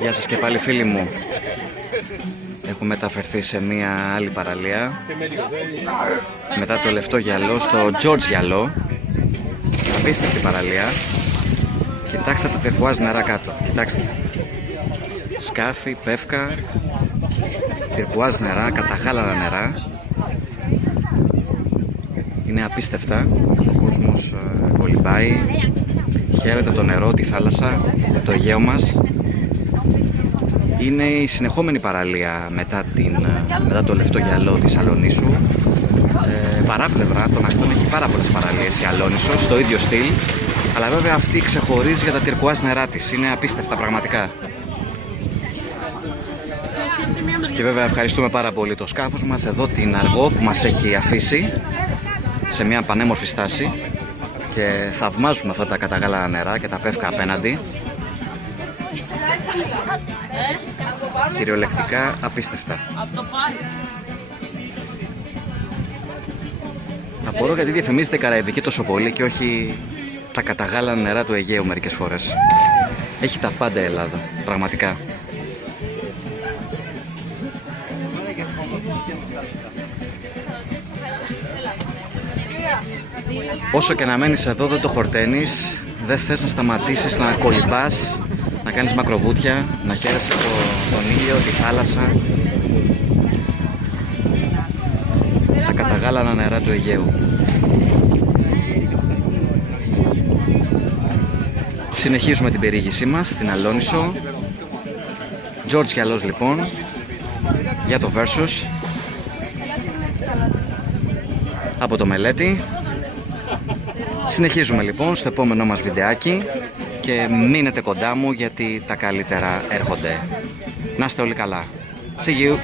Γεια σας και πάλι φίλοι μου. Έχω μεταφερθεί σε μια άλλη παραλία μετά το Λευτό Γυαλό στο George Γυαλό. Απίστευτη παραλία. Κοιτάξτε τα τερκουάζ νερά κάτω. Κοιτάξτε. Σκάφη, πεύκα, τερκουάζ νερά, καταγάλανα νερά. Είναι απίστευτα. Ο κόσμος κολυμπάει. Χαίρεται το νερό, τη θάλασσα, το Αιγαίο μας. Είναι η συνεχόμενη παραλία μετά το Λευτό Γυαλό της Αλονίσου. Παράπλευρα των ακτών έχει πάρα πολλές παραλίες η Αλόνισος, στο ίδιο στυλ. Αλλά βέβαια αυτή ξεχωρίζει για τα τυρκουάζ νερά της. Είναι απίστευτα πραγματικά. Και βέβαια ευχαριστούμε πάρα πολύ το σκάφος μας εδώ, την Αργό, που μας έχει αφήσει σε μια πανέμορφη στάση. Και θαυμάζουμε αυτά τα καταγάλανα νερά και τα πεύκα απέναντι. Κυριολεκτικά απίστευτα. Απορώ γιατί διαφημίζεται η Καραϊβική τόσο πολύ και όχι τα καταγάλανα νερά του Αιγαίου μερικές φορές. Έχει τα πάντα η Ελλάδα, πραγματικά. Όσο και να μένεις εδώ δεν το χορταίνεις, δεν θες να σταματήσεις να κολυμπάς, να κάνεις μακροβούτια, να χαίρεσαι τον ήλιο, τη θάλασσα, τα καταγάλανα νερά του Αιγαίου. Συνεχίζουμε την περιήγησή μας στην Αλόνισο. George Γυαλός λοιπόν, για το Versus, από το Μελέτη. Συνεχίζουμε λοιπόν στο επόμενό μας βιντεάκι και μείνετε κοντά μου γιατί τα καλύτερα έρχονται. Να είστε όλοι καλά. See you!